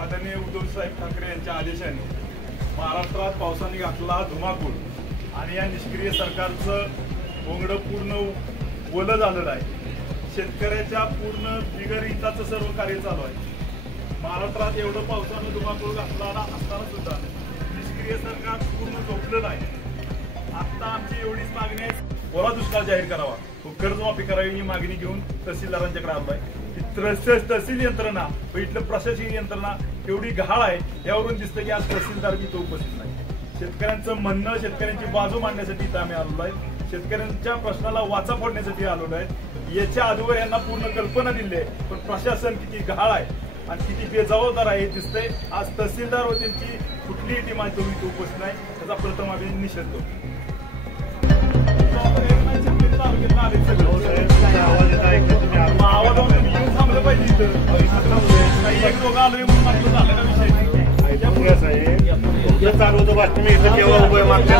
आदरणीय उद्धवसाहेब ठाकरे यांच्या आदेशाने महाराष्ट्रात पावसाने घातला धुमाकूळ आणि या निष्क्रिय सरकारचं बोंगडं पूर्ण ओलं झालेलं आहे। शेतकऱ्याच्या पूर्ण बिगर हिताचं सर्व कार्य चालू आहे। महाराष्ट्रात एवढं पावसानं धुमाकूळ घातला असताना सुद्धा निष्क्रिय सरकार पूर्ण झोपलेलं आहे। आता आमची एवढीच मागणी आहे, ओला दुष्काळ जाहीर करावा, कर्जमाफी करावी ही मागणी घेऊन तहसीलदारांच्याकडे आलो आहे। तहसील यंत्रणा व इथलं प्रशासकीय यंत्रणा एवढी गहाळ आहे, यावरून दिसतं की आज तहसीलदार बी तो उपस्थित नाही। शेतकऱ्यांचं म्हणणं, शेतकऱ्यांची बाजू मांडण्यासाठी इथं आम्ही आलेलो आहे, शेतकऱ्यांच्या प्रश्नाला वाचा फोडण्यासाठी आलेलो आहे। याच्या अगोदर यांना पूर्ण कल्पना दिली आहे, पण प्रशासन किती गहाळ आहे आणि किती बेजबाबदार आहे हे दिसतंय। आज तहसीलदार व त्यांची कुठलीही टीम आहे तुम्ही उपस्थित नाही, त्याचा प्रथम आम्ही निषेध करतो। एक दोघं आलोय म्हणून आपलं झालं का विषय? चालू होतं बातमी केव्हा उभं मागच्या